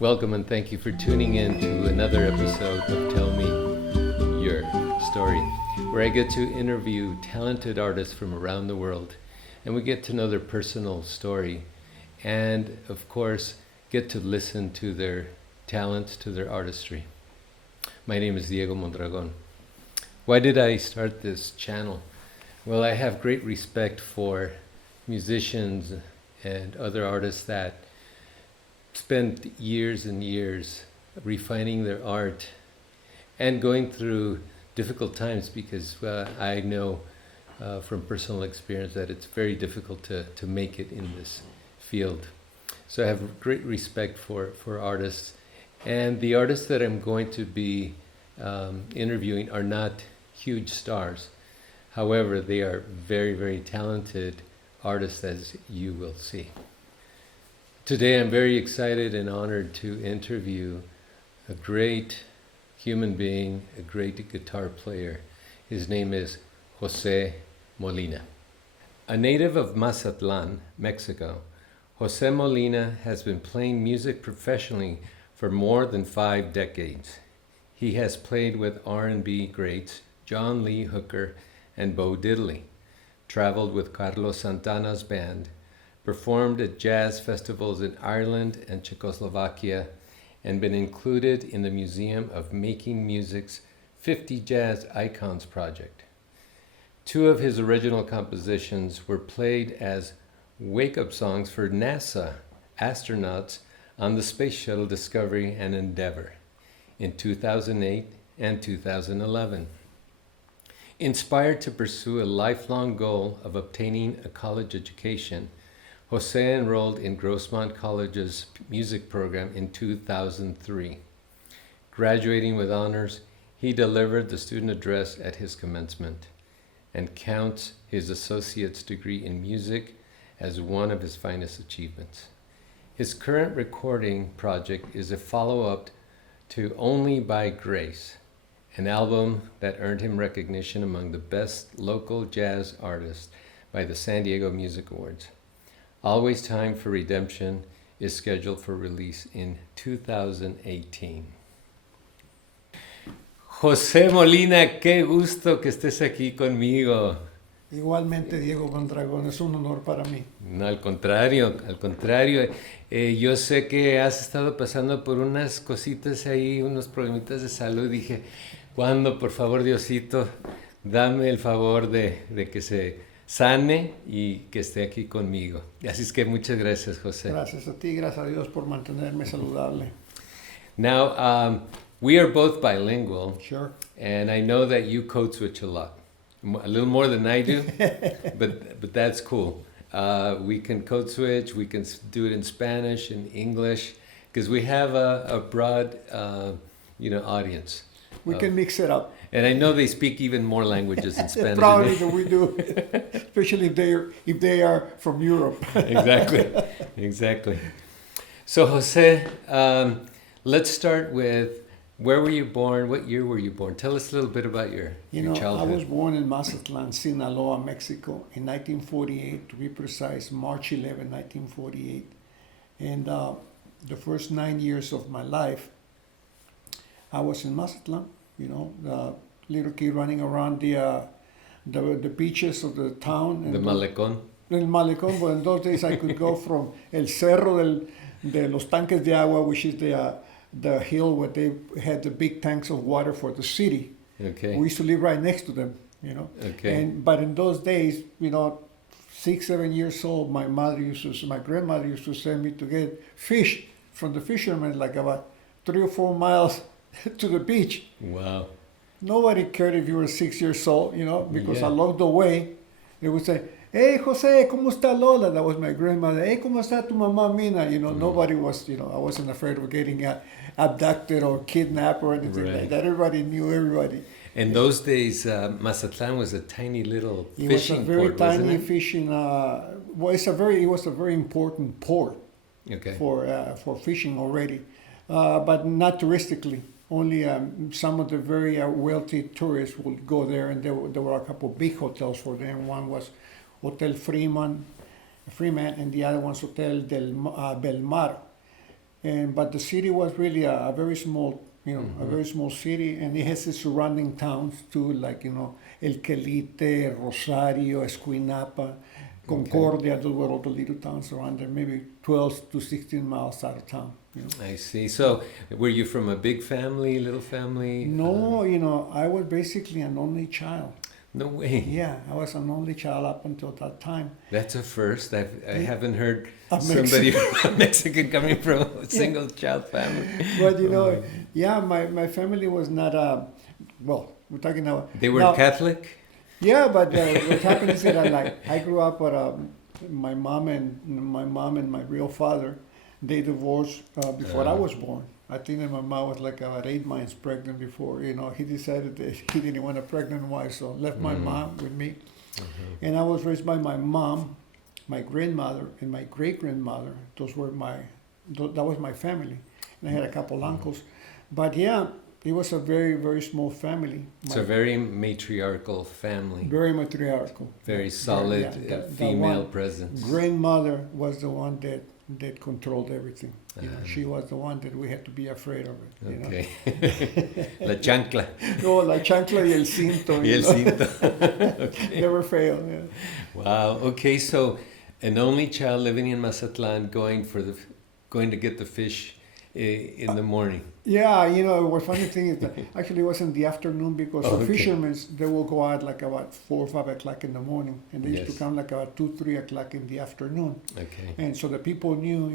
Welcome and thank you for tuning in to another episode of Tell Me Your Story, where I get to interview talented artists from around the world, and we get to know their personal story, and of course, get to listen to their talents, to their artistry. My name is Diego Mondragon. Why did I start this channel? Well, I have great respect for musicians and other artists that spend years and years refining their art and going through difficult times, because I know from personal experience that it's very difficult to make it in this field. So I have great respect for artists, and the artists that I'm going to be interviewing are not huge stars. However, they are very, very talented artists, as you will see. Today I'm very excited and honored to interview a great human being, a great guitar player. His name is Jose Molina. A native of Mazatlan, Mexico, Jose Molina has been playing music professionally for more than 5 decades. He has played with R&B greats John Lee Hooker and Bo Diddley, traveled with Carlos Santana's band, performed at jazz festivals in Ireland and Czechoslovakia, and been included in the Museum of Making Music's 50 Jazz Icons project. 2 of his original compositions were played as wake-up songs for NASA astronauts on the Space Shuttle Discovery and Endeavour in 2008 and 2011. Inspired to pursue a lifelong goal of obtaining a college education, Jose enrolled in Grossmont College's music program in 2003. Graduating with honors, he delivered the student address at his commencement and counts his associate's degree in music as one of his finest achievements. His current recording project is a follow-up to Only by Grace, an album that earned him recognition among the best local jazz artists by the San Diego Music Awards. Always Time for Redemption is scheduled for release in 2018. Jose Molina, qué gusto que estés aquí conmigo. Igualmente, Diego Mondragón, es un honor para mí. No, al contrario. Yo sé que has estado pasando por unas cositas ahí, unos problemitas de salud. Dije, ¿cuándo, por favor, Diosito, dame el favor de que se sane y que esté aquí conmigo? Así es que muchas gracias, José. Gracias a ti, gracias a Dios por mantenerme saludable. Now, we are both bilingual. Sure. And I know that you code switch a lot. A little more than I do, but that's cool. We can code switch, we can do it in Spanish, in English, because we have a broad audience. We can mix it up. And I know they speak even more languages in Spanish. Probably that we do, especially if they are from Europe. Exactly. So Jose, let's start with, where were you born? What year were you born? Tell us a little bit about your childhood. I was born in Mazatlan, Sinaloa, Mexico, in 1948, to be precise, March 11, 1948. And the first 9 years of my life, I was in Mazatlan, the little kid running around the beaches of the town. The Malecón. El Malecón, but in those days I could go from El Cerro de los Tanques de Agua, which is the hill where they had the big tanks of water for the city. Okay. We used to live right next to them, Okay. But in those days, 6, 7 years old, my grandmother used to send me to get fish from the fishermen, like about 3 or 4 miles to the beach. Wow. Nobody cared if you were 6 years old, because along the way, they would say, "Hey, Jose, ¿cómo está Lola?" That was my grandmother. "Hey, ¿cómo está tu mamá Mina?" Nobody was, I wasn't afraid of getting abducted or kidnapped or anything like that. Everybody knew everybody. In those days, Mazatlan was a tiny little fishing port, wasn't it? It was a very tiny fishing. It was a very important port. Okay. For fishing already, but not touristically. Only some of the very wealthy tourists would go there, and there were a couple of big hotels for them. One was Hotel Freeman, and the other one's Hotel del Belmar. But the city was really a very small, a Mhm. very small city, and it has its surrounding towns too, like El Quelite, Rosario, Escuinapa, Concordia. Those were all the little towns around there, maybe 12 to 16 miles out of town. I see. So, were you from a big family, little family? No, I was basically an only child. No way. Yeah, I was an only child up until that time. That's a first. I haven't heard A somebody a Mexican coming from a single child family. But Oh. yeah, my family was not well. We're talking now. They were now, Catholic? Yeah, but what happened is that I grew up with my mom and my real father. They divorced before I was born. I think that my mom was like about 8 months pregnant before. He decided that he didn't want a pregnant wife, so left my mom with me. And I was raised by my mom, my grandmother, and my great grandmother. That was my family. And I had a couple uncles, but yeah, it was a very, very small family. It's a very matriarchal family. Very matriarchal. Very solid female presence. Grandmother was the one that controlled everything. She was the one that we had to be afraid of it. Okay. La chancla. No, la chancla y el cinto. Y el cinto. Okay. Never fail. Yeah. Wow. Okay, so an only child living in Mazatlan, going to get the fish in the morning. Yeah, the funny thing is that actually it was in the afternoon because the Okay. fishermen, they will go out like about 4 or 5 o'clock in the morning, and they used Yes. to come like about 2, 3 o'clock in the afternoon. Okay. And so the people knew,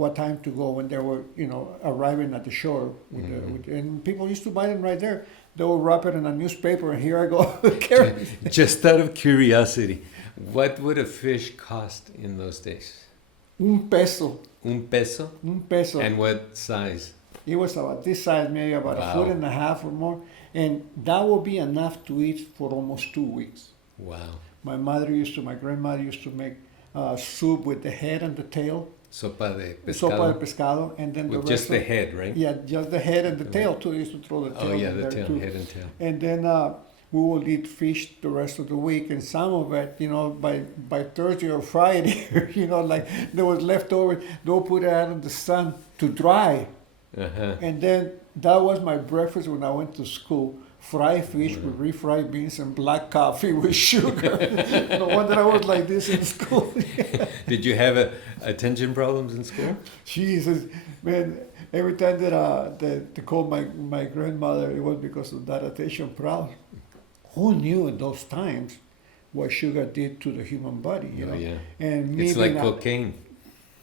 what time to go when they were, arriving at the shore. And people used to buy them right there. They would wrap it in a newspaper, and here I go. Carry. Just out of curiosity, what would a fish cost in those days? Un peso. Un peso? Un peso. And what size? It was about this size, maybe about Wow. a foot and a half or more. And that would be enough to eat for almost 2 weeks. Wow. My grandmother used to make soup with the head and the tail. Sopa de Sopa de pescado. pescado. And then With the just rest the head, right? Yeah, just the head and the tail too. They used to throw the tail Oh, yeah, in the there tail, too. head and tail. And then we will eat fish the rest of the week, and some of it, by Thursday or Friday, like there was leftover, they'll put it out in the sun to dry. Uh-huh. And then that was my breakfast when I went to school. Fried fish with refried beans and black coffee with sugar. No wonder I was like this in school. Did you have attention problems in school? Jesus, man, every time that they called my grandmother, it was because of that attention problem. Who knew in those times what sugar did to the human body, Oh, yeah. And me It's like being cocaine.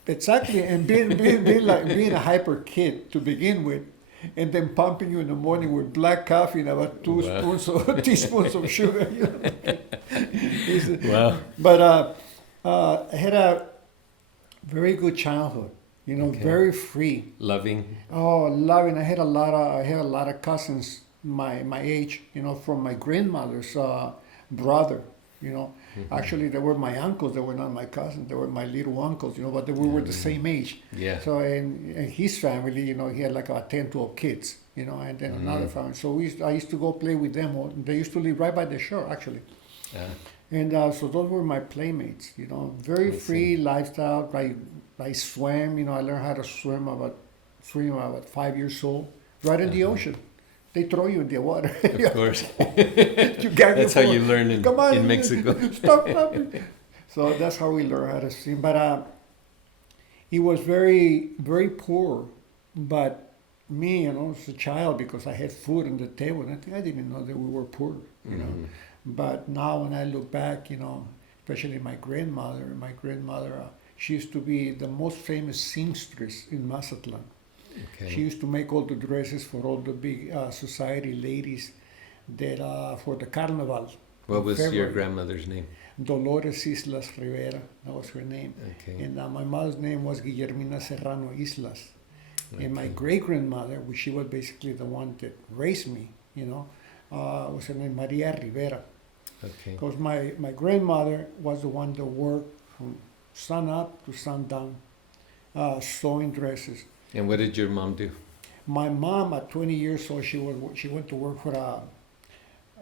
exactly, and being a hyper kid to begin with, and then pumping you in the morning with black coffee and about teaspoons of sugar. Wow. But I had a very good childhood. Okay. Very free. Loving. Oh, loving! I had a lot of cousins my age. From my grandmother's brother. Actually, they were my uncles. They were not my cousins. They were my little uncles. But we were the same age. Yeah. So in his family, he had like about 10, 12 kids. And then another family. So I used to go play with them. They used to live right by the shore, actually. And so those were my playmates. Very free lifestyle. I swam. I learned how to swim about 5 years old, right in the ocean. They throw you in the water. Of course. That's how you learn in Mexico. Stop laughing. So that's how we learn how to swim. But it was very, very poor. But me, as a child, because I had food on the table, I didn't know that we were poor. But now when I look back, especially my grandmother, she used to be the most famous seamstress in Mazatlan. Okay. She used to make all the dresses for all the big society ladies that for the carnival. What was February. your grandmother's name? Dolores Islas Rivera, that was her name. Okay. And my mother's name was Guillermina Serrano Islas. Okay. And my great-grandmother, which she was basically the one that raised me, was her name Maria Rivera. Okay. Because my grandmother was the one that worked from sun up to sundown, sewing dresses. And what did your mom do? My mom, at 20 years old, she went to work for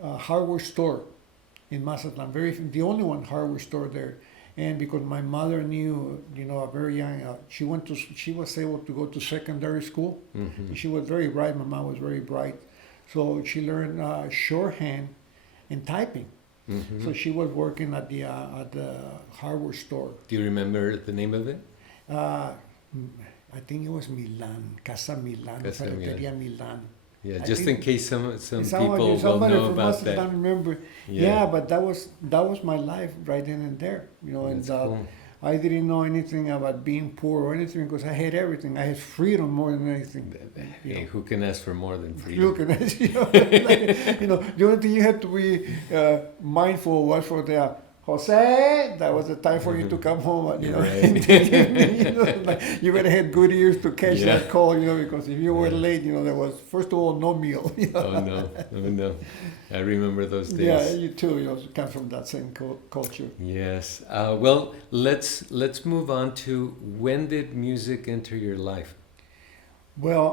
a hardware store in Mazatlan, the only one hardware store there. And because my mother knew, a very young, she was able to go to secondary school. Mm-hmm. She was very bright. My mom was very bright, so she learned shorthand and typing. Mm-hmm. So she was working at the hardware store. Do you remember the name of it? I think it was Milan, Casa Milan, Casa Ferreteria Milan. Yeah, I just in think case some Someone- people will somebody know from about Mazatlan that. remember. Yeah, but that was my life right then and there. And That's cool. I didn't know anything about being poor or anything because I had everything. I had freedom more than anything. Hey, who can ask for more than freedom? Look at it, the only thing you had to be mindful was for the Jose. That was the time for you to come home. Right. Like, you better have good ears to catch Yeah. that call, because if you were late, there was first of all no meal. Oh no! I remember those days. Yeah, you too. You come from that same culture. Yes. Well, let's move on to when did music enter your life? Well,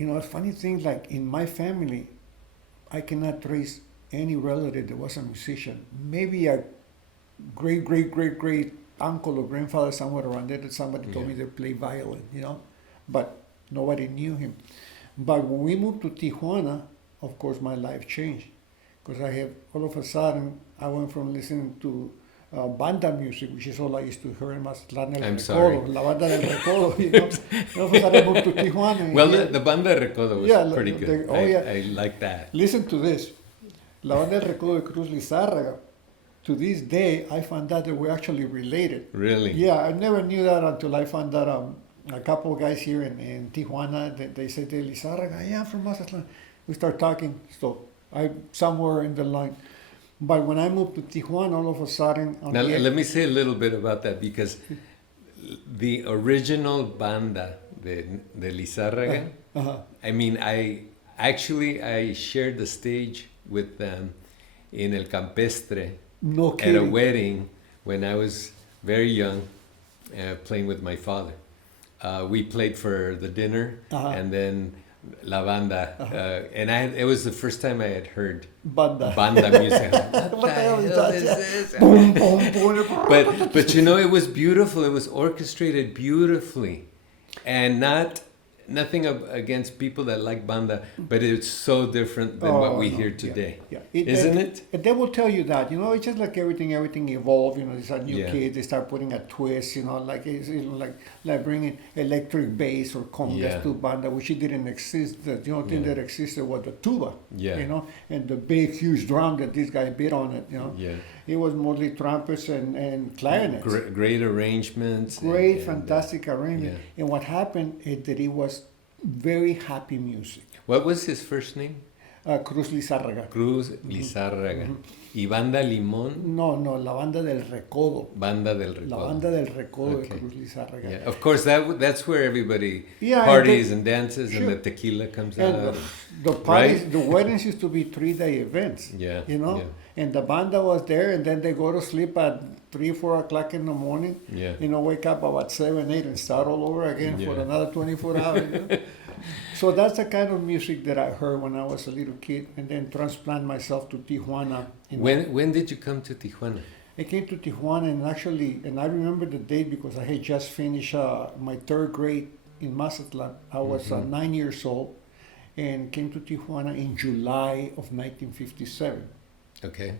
a funny thing, like in my family, I cannot trace any relative that was a musician. Maybe a great uncle or grandfather somewhere around there that somebody told me they play violin, but nobody knew him. But when we moved to Tijuana, of course, my life changed because all of a sudden, I went from listening to banda music, which is all I used to hear in Mazatlan. I'm sorry. La Banda del Recodo, All of a sudden, I moved to Tijuana. Well, the Banda Recodo was pretty good. I like that. Listen to this. La Banda del Recodo de Cruz Lizárraga. To this day, I found out that we're actually related. Really? Yeah, I never knew that until I found out a couple of guys here in Tijuana, they said, "De Lizárraga, yeah, I'm from Mazatlan." We start talking, so I somewhere in the line. But when I moved to Tijuana, all of a sudden... Now, let me say a little bit about that because the original banda de Lizárraga, I mean, I shared the stage with them in El Campestre. No kidding. At a wedding when I was very young, playing with my father. We played for the dinner and then La Banda. And it was the first time I had heard banda music. What the hell is that? Boom, boom, boom. But it was beautiful. It was orchestrated beautifully. And nothing against people that like banda, but it's so different than what we hear today. Yeah. Isn't it? And they will tell you that, it's just like everything evolved, these are new kids, they start putting a twist, like like bringing electric bass or congas to banda, which it didn't exist. The only thing that existed was the tuba, and the big, huge drum that this guy beat on it, Yeah. It was mostly trumpets and clarinets. Great arrangements. Great, fantastic arrangement. Yeah. And what happened is that it was very happy music. What was his first name? Cruz Lizárraga. Cruz Lizárraga. ¿Y Banda Limón? No, La Banda del Recodo. Banda del Recodo. La Banda del Recodo de Cruz Lizárraga. Yeah, of course, that's where everybody parties and dances and the tequila comes out. The parties, the weddings used to be 3-day events. Yeah. And the banda was there, and then they go to sleep at 3-4 o'clock in the morning. Yeah. Wake up about 7-8 and start all over again for another 24 hours. So that's the kind of music that I heard when I was a little kid, and then transplant myself to Tijuana. When did you come to Tijuana? I came to Tijuana, and I remember the date because I had just finished my 3rd grade in Mazatlan. I was 9 years old, and came to Tijuana in July of 1957. Okay.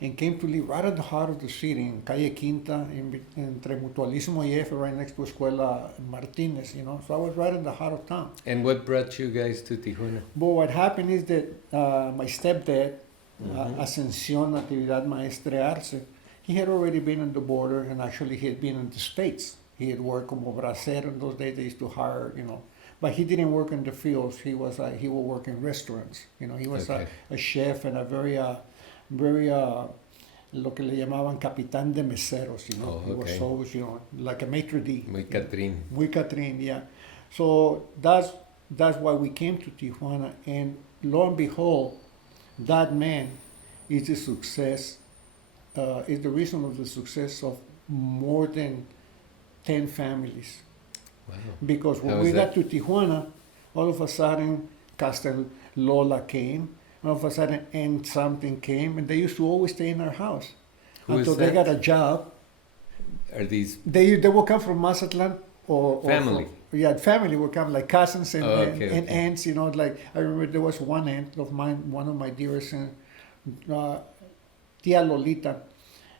And came to live right at the heart of the city, in Calle Quinta, entre Mutualismo y F, right next to Escuela Martinez, So I was right in the heart of town. And what brought you guys to Tijuana? But what happened is that my stepdad, Ascensión Natividad Maestre Arce, he had already been on the border, and actually he had been in the States. He had worked como bracero in those days. They used to hire, But he didn't work in the fields. He would work in restaurants. He was a chef and a very lo que le llamaban capitán de meseros. He was always, like a maitre d'. Muy Catrín. Muy Catrín, yeah. So that's why we came to Tijuana, and lo and behold, that man is the success. Is the reason of the success of more than 10 families. Wow. Because when we got to Tijuana, all of a sudden, Castel Lola came, all of a sudden, and something came, and they used to always stay in our house until they got a job. are these They will come from Mazatlan or family? Family will come, like cousins and, Oh, okay, and okay. aunts. You know, like I remember there was one aunt of mine, one of my dearest, Tia Lolita,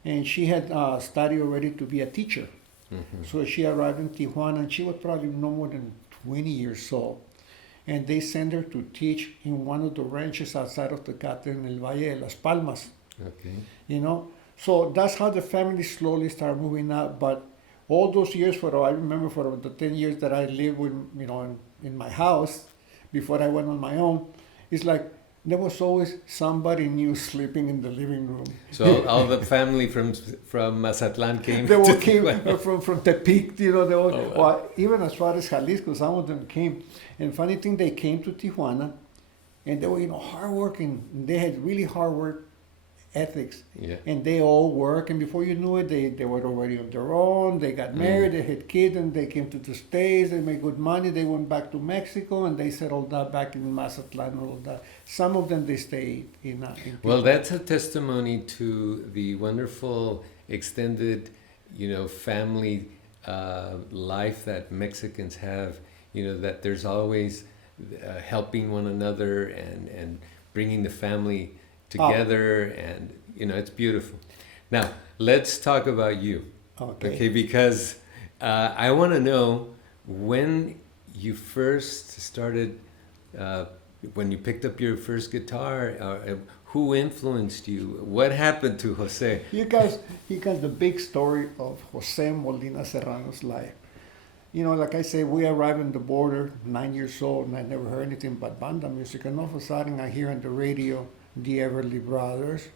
and she had studied already to be a teacher. Mhm. So she arrived in Tijuana, and she was probably no more than 20 years old. And they sent her to teach in one of the ranches outside of Tecate in El Valle de Las Palmas. Okay. You know, so that's how the family slowly started moving out. But all those years, I remember for the 10 years that I lived with, in my house before I went on my own, it's like there was always somebody new sleeping in the living room. So all the family from Mazatlan came. They all to came Tijuana. from Tepic, they all, Oh, wow. well, even as far as Jalisco, some of them came. And funny thing, they came to Tijuana, and they were, hardworking. They had really hard work ethics. Yeah. And they all work, and before you knew it, they were already on their own. They got married, they had kids, and they came to the States. They made good money. They went back to Mexico, and they settled down back in Mazatlan. All that. Some of them they stayed in Well, that's a testimony to the wonderful extended, family life that Mexicans have. That there's always helping one another and bringing the family together, and it's beautiful. Now let's talk about you. Okay. Because I want to know when you first started, when you picked up your first guitar. Who influenced you? What happened to Jose? You guys the big story of Jose Molina Serrano's life. Like I say, we arrived in the border, 9 years old, and I never heard anything but banda music. And all of a sudden, I hear on the radio the Everly Brothers,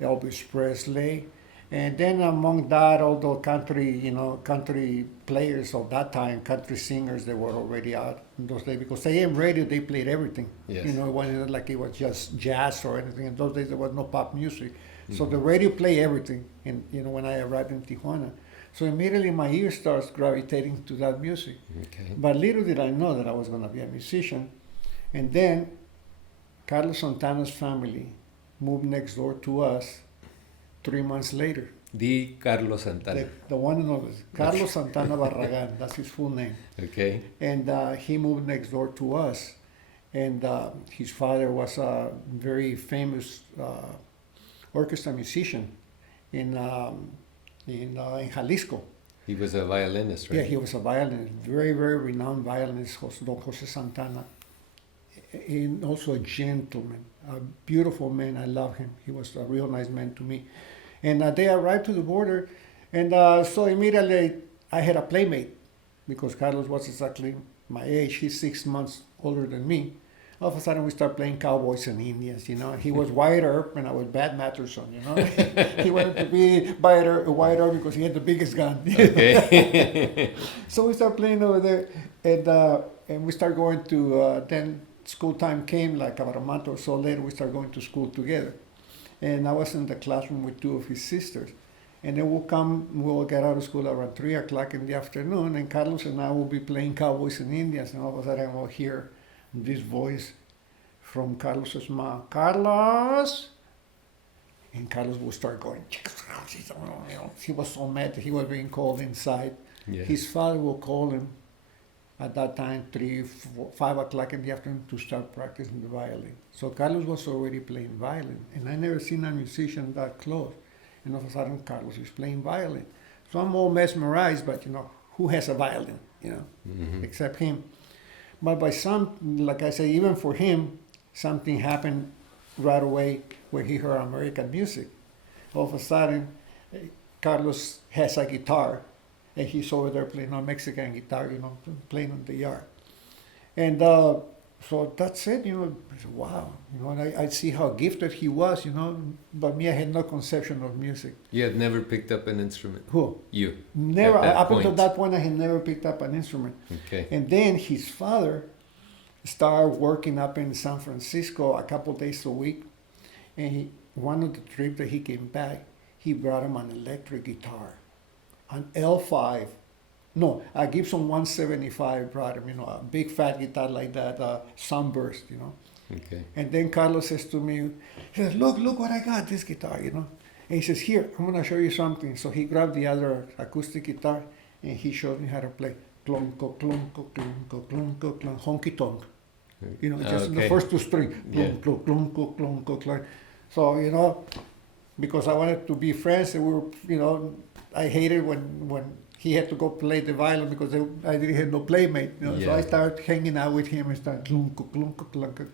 Elvis Presley, and then among that, all the country players of that time, country singers, they were already out in those days. Because AM radio, they played everything. Yes. It wasn't like it was just jazz or anything. In those days, there was no pop music. So the radio played everything, and when I arrived in Tijuana. So immediately my ear starts gravitating to that music. Okay. But little did I know that I was going to be a musician. And then Carlos Santana's family moved next door to us 3 months later. The Carlos Santana. The one and only Carlos Santana Barragan, that's his full name. Okay. And he moved next door to us. And his father was a very famous orchestra musician in Jalisco. He was a violinist, right? Yeah, he was a violinist, very, very renowned violinist, Don Jose Santana. And also a gentleman, a beautiful man. I love him. He was a real nice man to me. And they arrived to the border, and so immediately I had a playmate, because Carlos was exactly my age. He's 6 months older than me. All of a sudden, we start playing cowboys and Indians. He was Wyatt Earp, and I was Bad Matterson. He wanted to be Wyatt Earp because he had the biggest gun. Okay. So we start playing over there, and we start going to. Then school time came, like about a month or so later. We start going to school together, and I was in the classroom with two of his sisters. And then we'll get out of school around 3 o'clock in the afternoon, and Carlos and I will be playing cowboys and Indians, and all of a sudden we'll hear this voice from Carlos's mom, Carlos! And Carlos will start going, he was so mad that he was being called inside. Yeah. His father will call him at that time, 3, 4, 5 o'clock in the afternoon, to start practicing the violin. So Carlos was already playing violin, and I never seen a musician that close. And all of a sudden, Carlos is playing violin. So I'm all mesmerized, but who has a violin, Mm-hmm. except him. But by like I say, even for him, something happened right away when he heard American music. All of a sudden, Carlos has a guitar, and he's over there playing a Mexican guitar, playing in the yard. And so that's it, I said, wow. And I see how gifted he was, but me, I had no conception of music. You had never picked up an instrument? Who? You? Never. At that Up until point. that point, I had never picked up an instrument. Okay. And then his father started working up in San Francisco a couple days a week. And one of the trips that he came back, he brought him an electric guitar, an L5. No, a Gibson 175 brought him, a big fat guitar like that, Sunburst, Okay. And then Carlos says to me, he says, look what I got, this guitar, And he says, here, I'm going to show you something. So he grabbed the other acoustic guitar and he showed me how to play clonko, clonko, clonko, clonko, clonko, honky tonk. You know, just in the Okay. first two strings. Yeah. Clonko, clonko, clonko, clonko. So, you know, because I wanted to be friends and we were, you know, I hated when he had to go play the violin because I didn't have no playmate. You know? So Yeah. I started hanging out with him and started clonko, clonko, clonko.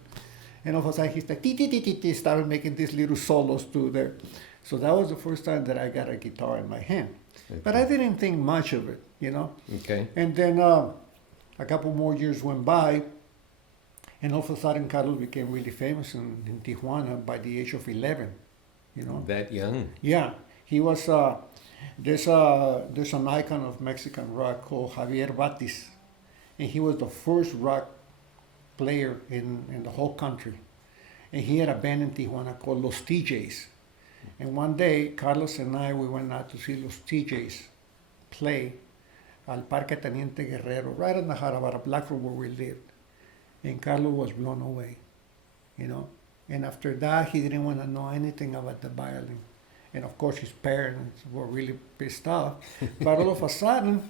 And all of a sudden he started, started making these little solos too there. So that was the first time that I got a guitar in my hand. Okay. But I didn't think much of it, you know. Okay. And then a couple more years went by, and all of a sudden Carlos became really famous in Tijuana by the age of 11, you know. That young. Yeah, he was, there's an icon of Mexican rock called Javier Batis, and he was the first rock player in the whole country. And he had a band in Tijuana called Los TJs. And one day, Carlos and I, we went out to see Los TJs play al Parque Teniente Guerrero, right in the heart of a block from where we lived. And Carlos was blown away, you know. And after that, he didn't want to know anything about the violin. And of course, his parents were really pissed off. But all of a sudden,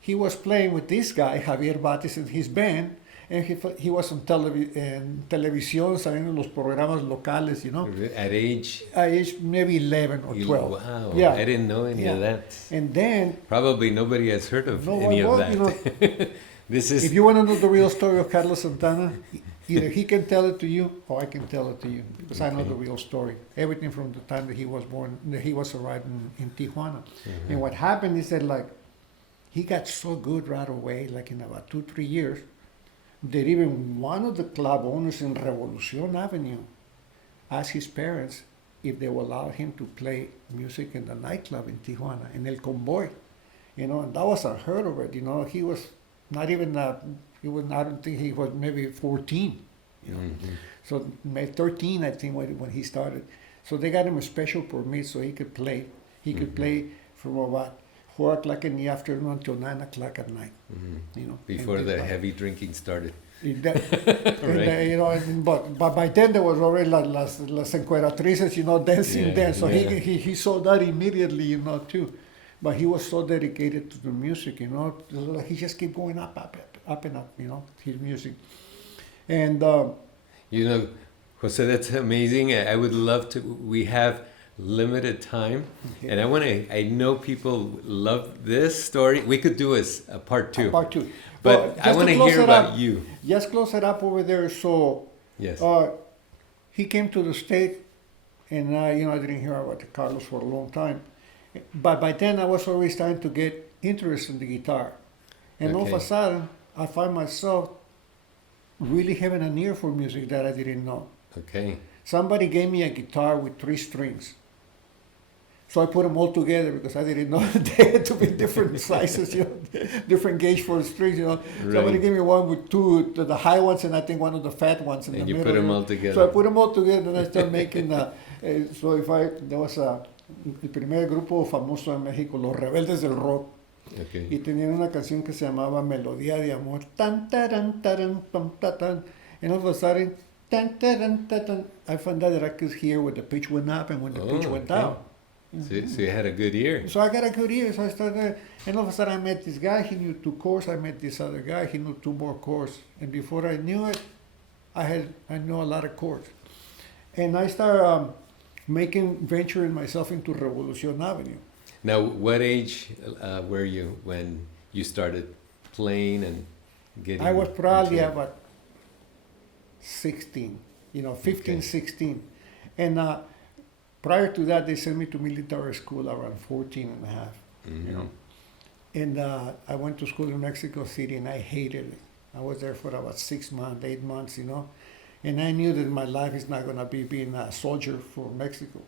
he was playing with this guy, Javier Batis, and his band. And he was on televisión, saliendo en los programas locales, you know. At age. At age maybe 11 or 12. Wow. Yeah. I didn't know any of that. And then, Probably nobody has heard of No, any well, of that. you know, This is. if you want to know the real story of Carlos Santana, either he can tell it to you or I can tell it to you because I know Okay. the real story. Everything from the time that he was born, that he was arrived in Tijuana. Mhm. And what happened is that like he got so good right away, like in about 2-3 years, that even one of the club owners in Revolucion Avenue asked his parents if they would allow him to play music in the nightclub in Tijuana, in El Convoy. You know, and that was unheard of it. You know, he was not even, I don't think he was maybe 14. You know, Mhm. so maybe 13, I think, when he started. So they got him a special permit so he could play. He could Mhm. play from about 4 o'clock in the afternoon until 9 o'clock at night. Mhm. You know, Before and the this- heavy drinking started. that, Right. you know, but by then there was already las encueratrices, you know, dancing Yeah, there. So yeah. he saw that immediately, you know, too. But he was so dedicated to the music, you know. He just kept going up and up, you know, his music. And You know, Jose, that's amazing. I would love to. We have limited time, Okay. and I know people love this story. We could do a part two, part 2. but Well, I just want to close hear it about up, you. Just close it up over there. So Yes. he came to the state, and you know, I didn't hear about Carlos for a long time. But by then, I was already starting to get interest in the guitar, and all of Okay. a sudden, I find myself really having an ear for music that I didn't know. Okay. Somebody gave me a guitar with 3 strings. So I put them all together because I didn't know they had to be different sizes, you know, different gauge for the strings, you know. Somebody Right. gave me one with 2, the high ones, and I think one of the fat ones in And the you middle. put them you know. all together. So I put them all together and I started making, so there was el primer grupo famoso en México, Los Rebeldes del Rock, Okay. y tenían una canción que se llamaba Melodía de Amor, tan, taran, taran, pam, ta, tan, and all of a sudden, tan, taran, ta, tan, I found out that I could hear when the pitch went up and when the pitch Oh, went okay. down. So you had a good ear. So I got a good ear, so I started, and all of a sudden I met this guy, he knew 2 chords, I met this other guy, he knew 2 more chords, and before I knew it, I know a lot of chords. And I started venturing myself into Revolucion Avenue. Now, what age were you when you started playing and getting? I was probably into- about 16, you know, 15, Okay. 16. And prior to that, they sent me to military school around 14 and a half. Mhm. You know. And I went to school in Mexico City, and I hated it. I was there for about 6 months, 8 months, you know. And I knew that my life is not going to be being a soldier for Mexico.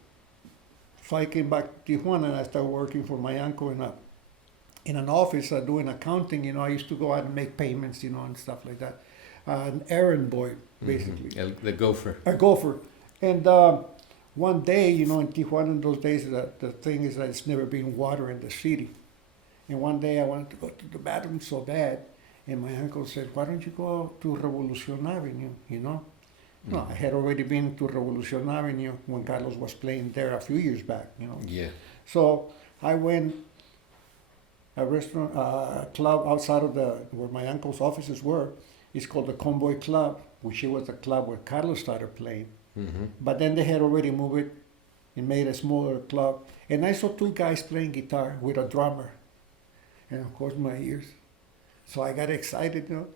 So I came back to Tijuana, and I started working for my uncle in an office doing accounting. You know, I used to go out and make payments, you know, and stuff like that. An errand boy, basically. Mhm. The gopher. A gopher. And one day, you know, in Tijuana in those days, the thing is that it's never been water in the city. And one day I wanted to go to the bathroom so bad, and my uncle said, why don't you go to Revolucion Avenue, you know? No, I had already been to Revolution Avenue when Carlos was playing there a few years back, you know. Yeah. So I went a restaurant, a club outside of where my uncle's offices were. It's called the Convoy Club, which it was the club where Carlos started playing. Mm-hmm. But then they had already moved it and made a smaller club. And I saw two guys playing guitar with a drummer. And of course my ears. So I got excited, you know.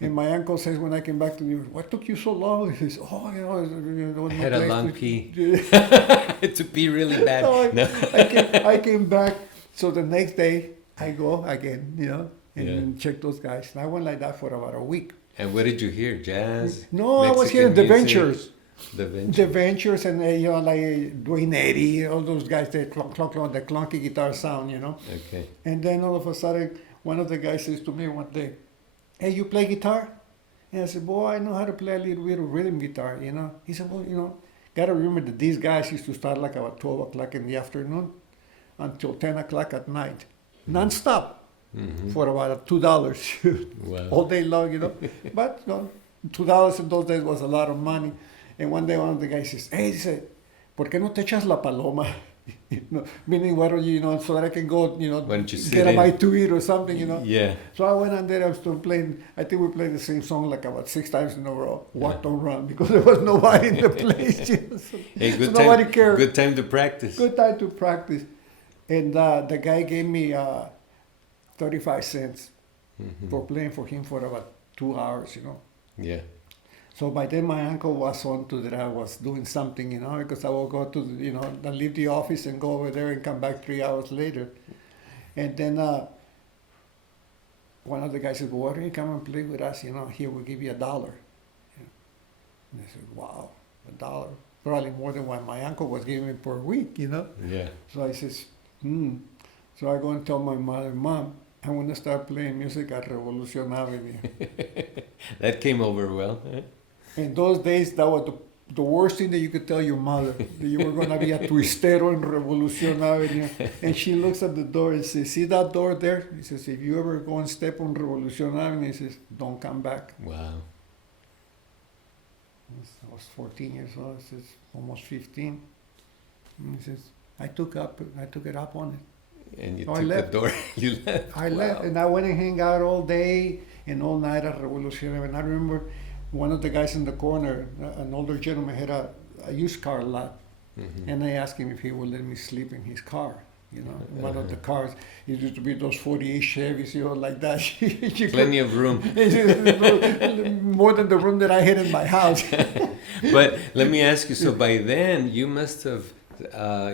And my uncle says when I came back to me, what took you so long? He says, oh, you know I had a long pee. To pee really bad. So No. I came back. So the next day I go again, you know, and check those guys. And I went like that for about a week. And what did you hear? Jazz? No, I was hearing the Mexican music? Ventures. The Ventures. The Ventures and, you know, like Dwayne Eddy, all those guys, the clunky guitar sound, you know. Okay. And then all of a sudden, one of the guys says to me one day, hey, you play guitar? And I said, boy, I know how to play a little bit of rhythm guitar, you know. He said, well, you know, got to remember that these guys used to start like about 12 o'clock in the afternoon until 10 o'clock at night, non-stop, for about $2 Wow. all day long, you know. But, you know, $2 in those days was a lot of money. And one day one of the guys says, hey, he said, ¿por qué no te echas la paloma? You know, meaning, why don't you, you know, so that I can go, you know, Why don't you sit get a in? bite to eat or something, you know. Yeah. So I went on there, I was still playing, I think we played the same song like about 6 times in a row, Walk Don't Run, because there was nobody in the place. You know, so, Hey, good so time. nobody cared. Good time to practice. Good time to practice. And the guy gave me 35 cents for playing for him for about 2 hours, you know. Yeah. So by then my uncle was on to that I was doing something, you know, because I will go to, you know, I leave the office and go over there and come back 3 hours later. And then one of the guys said, well, why don't you come and play with us? You know, here we'll give you $1. And I said, wow, $1. Probably more than what my uncle was giving me per week, you know. Yeah. So I says, So I go and tell my mother, Mom, I want to start playing music at Revolution Avenue. That came over well. In those days, that was the worst thing that you could tell your mother, that you were going to be a twistero in Revolution Avenue. And she looks at the door and says, see that door there? He says, if you ever go and step on Revolution Avenue, he says, don't come back. Wow. I was 14 years old. He says, almost 15. And he says, I took it up on it. And you So I took the left. door. You left. I left, and I went and hang out all day and all night at Revolution. And I remember one of the guys in the corner, an older gentleman, had a used car lot. And I asked him if he would let me sleep in his car. You know, one of the cars. It used to be those 48 Chevys, you know, like that. Plenty of room. More than the room that I had in my house. But let me ask you, so by then you must have,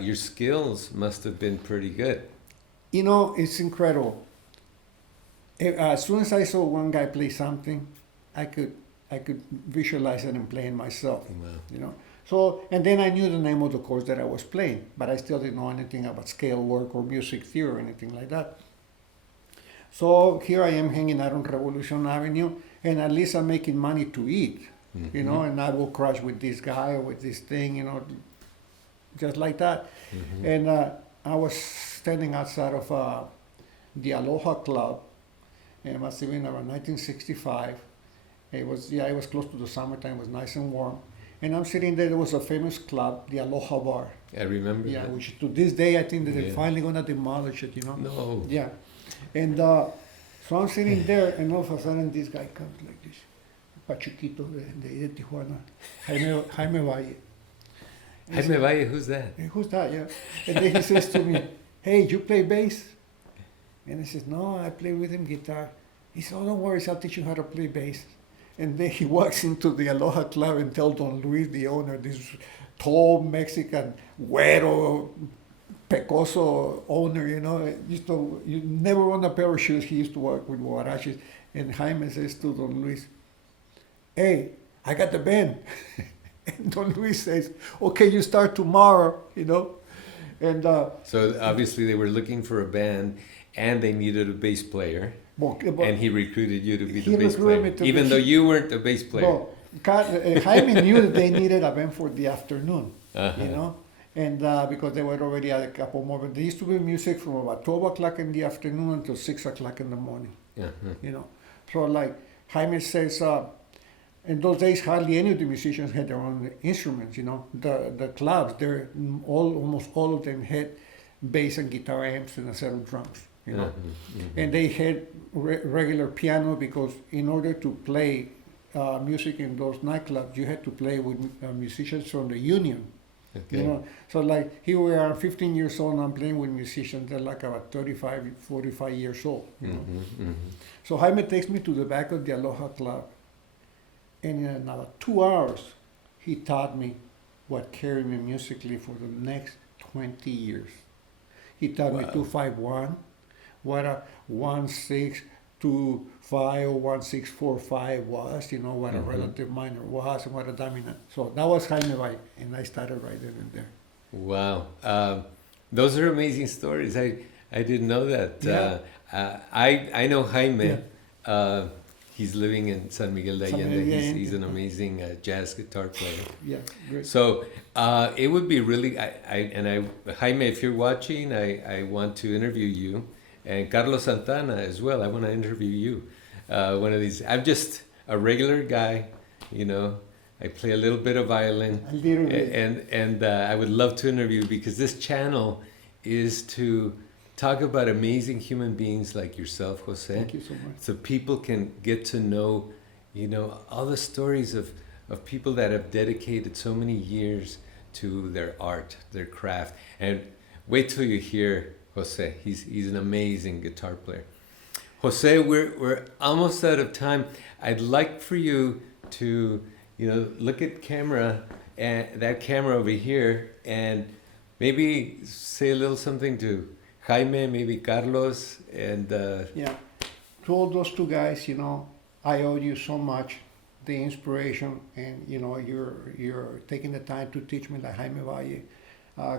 your skills must have been pretty good. You know, it's incredible. As soon as I saw one guy play something, I could visualize it and play it myself. Wow. You know. So, and then I knew the name of the chords that I was playing, but I still didn't know anything about scale work or music theory or anything like that. So here I am hanging out on Revolution Avenue, and at least I'm making money to eat, you know, and I will crush with this guy or with this thing, you know, just like that. And I was standing outside of the Aloha Club, and it must have been around 1965. It was close to the summertime, it was nice and warm. And I'm sitting there was a famous club, the Aloha Bar. I remember Yeah, that. which to this day, I think that they're Yeah. finally going to demolish it, you know? No. Yeah. And so I'm sitting there, and all of a sudden, this guy comes like this. Pachuquito de Tijuana, Jaime Valle. Jaime Valle, who's that? Hey, who's that? Yeah. And then he says to me, hey, you play bass? And I says, no, I play rhythm guitar. He said, oh, don't worry, I'll teach you how to play bass. And then he walks into the Aloha Club and tells Don Luis, the owner, this tall Mexican, güero, pecoso owner, you know, you never own a pair of shoes. He used to work with huaraches. And Jaime says to Don Luis, hey, I got the band. And Don Luis says, okay, you start tomorrow, you know. And So obviously they were looking for a band and they needed a bass player. And he recruited you to be the bass player, even though you weren't the bass player. Well, Jaime knew that they needed a band for the afternoon, you know, and because they were already at a couple more. But there used to be music from about 12 o'clock in the afternoon until 6 o'clock in the morning, you know. So like Jaime says, In those days, hardly any of the musicians had their own instruments. You know, the clubs, they're almost all of them had bass and guitar amps and a set of drums. You know, and they had regular piano because in order to play music in those nightclubs, you had to play with musicians from the union. Okay. You know, so like here we are, 15 years old, and I'm playing with musicians. They're like about 35, 45 years old. You know? So Jaime takes me to the back of the Aloha Club, and in about 2 hours, he taught me what carried me musically for the next 20 years. He taught me 2-5-1, what a 1-6-2-5 or 1-6-4-5 was, you know, what a relative minor was, and what a dominant. So that was Jaime Valle, and I started right then and there. Wow. Those are amazing stories. I didn't know that. Yeah. I know Jaime. He's living in San Miguel de San Allende. Miguel de He's Allende. an amazing jazz guitar player. Yeah, great. So it would be really, Jaime, if you're watching, I want to interview you, and Carlos Santana as well. I want to interview you. One of these. I'm just a regular guy, you know. I play a little bit of violin, A little bit. and I would love to interview because this channel is to talk about amazing human beings like yourself, Jose. Thank you so much. So people can get to know, you know, all the stories of people that have dedicated so many years to their art, their craft. And wait till you hear Jose. He's an amazing guitar player. Jose, we're almost out of time. I'd like for you to, you know, look at camera, and that camera over here, and maybe say a little something to Jaime, maybe Carlos, and Yeah, to all those two guys, you know, I owe you so much, the inspiration, and you know, you're taking the time to teach me like Jaime Valle.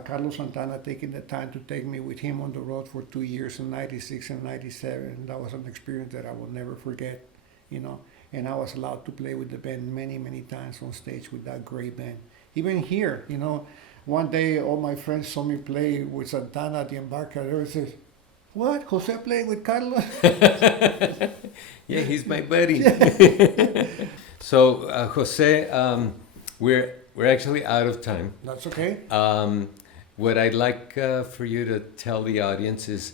Carlos Santana taking the time to take me with him on the road for 2 years in '96 and '97. That was an experience that I will never forget, you know. And I was allowed to play with the band many, many times on stage with that great band. Even here, you know, one day all my friends saw me play with Santana at the Embarcadero and says, "What? Jose playing with Carlos?" yeah, he's my buddy. So, Jose, we're actually out of time. That's okay. What I'd like for you to tell the audience is,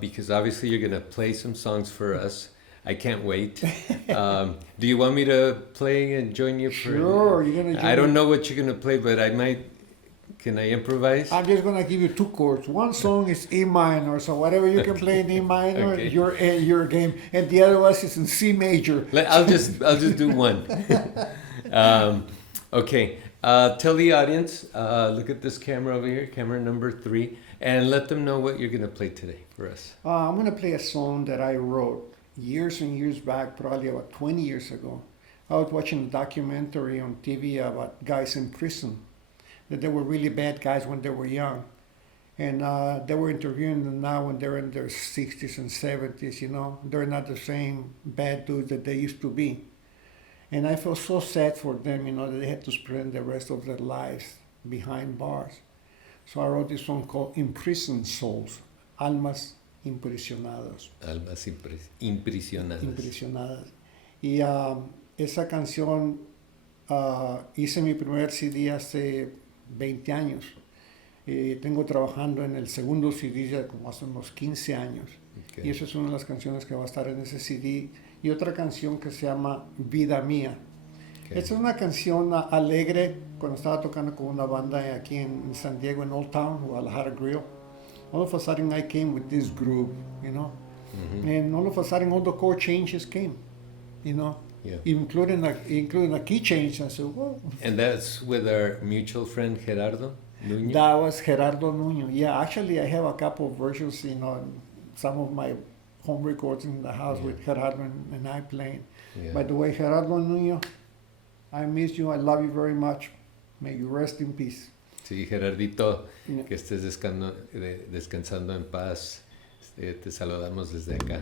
because obviously you're going to play some songs for us. I can't wait. Do you want me to play and join you? Sure, you're gonna join I don't me. know what you're going to play, but I might. Can I improvise? I'm just gonna give you 2 chords. One song is E minor, so whatever you can play in E minor, Okay. your game, and the other one is in C major. I'll just do one. Okay. Tell the audience. Look at this camera over here, camera number 3, and let them know what you're going to play today for us. I'm gonna play a song that I wrote years and years back, probably about 20 years ago. I was watching a documentary on TV about guys in prison, that they were really bad guys when they were young. And they were interviewing them now when they're in their 60s and 70s, you know. They're not the same bad dudes that they used to be. And I felt so sad for them, you know, that they had to spend the rest of their lives behind bars. So I wrote this song called Imprisoned Souls, Almas Impresionadas. Almas impresionadas. Impresionadas. Y esa canción hice mi primer CD hace 20 años. Tengo trabajando en el segundo CD ya como hace unos 15 años. Okay. Y esa es una de las canciones que va a estar en ese CD. Y otra canción que se llama Vida Mía. Okay. Esta es una canción alegre cuando estaba tocando con una banda aquí en San Diego, en Old Town, Guadalajara Grill. All of a sudden I came with this groove, you know. Mm-hmm. And all of a sudden all the chord changes came, you know. Yeah. Including a key change. I said, whoa. And that's with our mutual friend Gerardo Nuñez. That was Gerardo Nuño. Yeah, actually I have a couple of versions, you know, some of my home records in the house with Gerardo and I playing. Yeah. By the way, Gerardo Nuño, I miss you. I love you very much. May you rest in peace. Sí, Gerardito, Yeah. que estés descansando en paz. Te saludamos desde acá.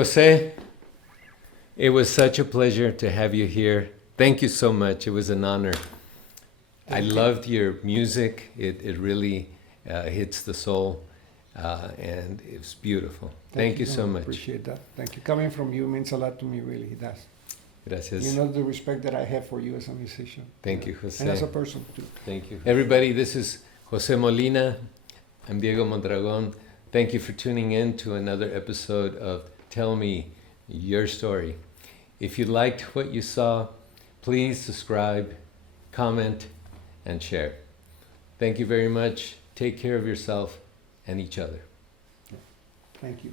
Jose, it was such a pleasure to have you here. Thank you so much. It was an honor. I loved your music. It really hits the soul, and it's beautiful. Thank you so much. Appreciate that. Thank you. Coming from you means a lot to me, really. It does. Gracias. You know the respect that I have for you as a musician. Thank you, Jose. And as a person, too. Thank you. Everybody, this is Jose Molina. I'm Diego Mondragon. Thank you for tuning in to another episode of Tell Me Your Story. If you liked what you saw, please subscribe, comment, and share. Thank you very much. Take care of yourself and each other. Thank you.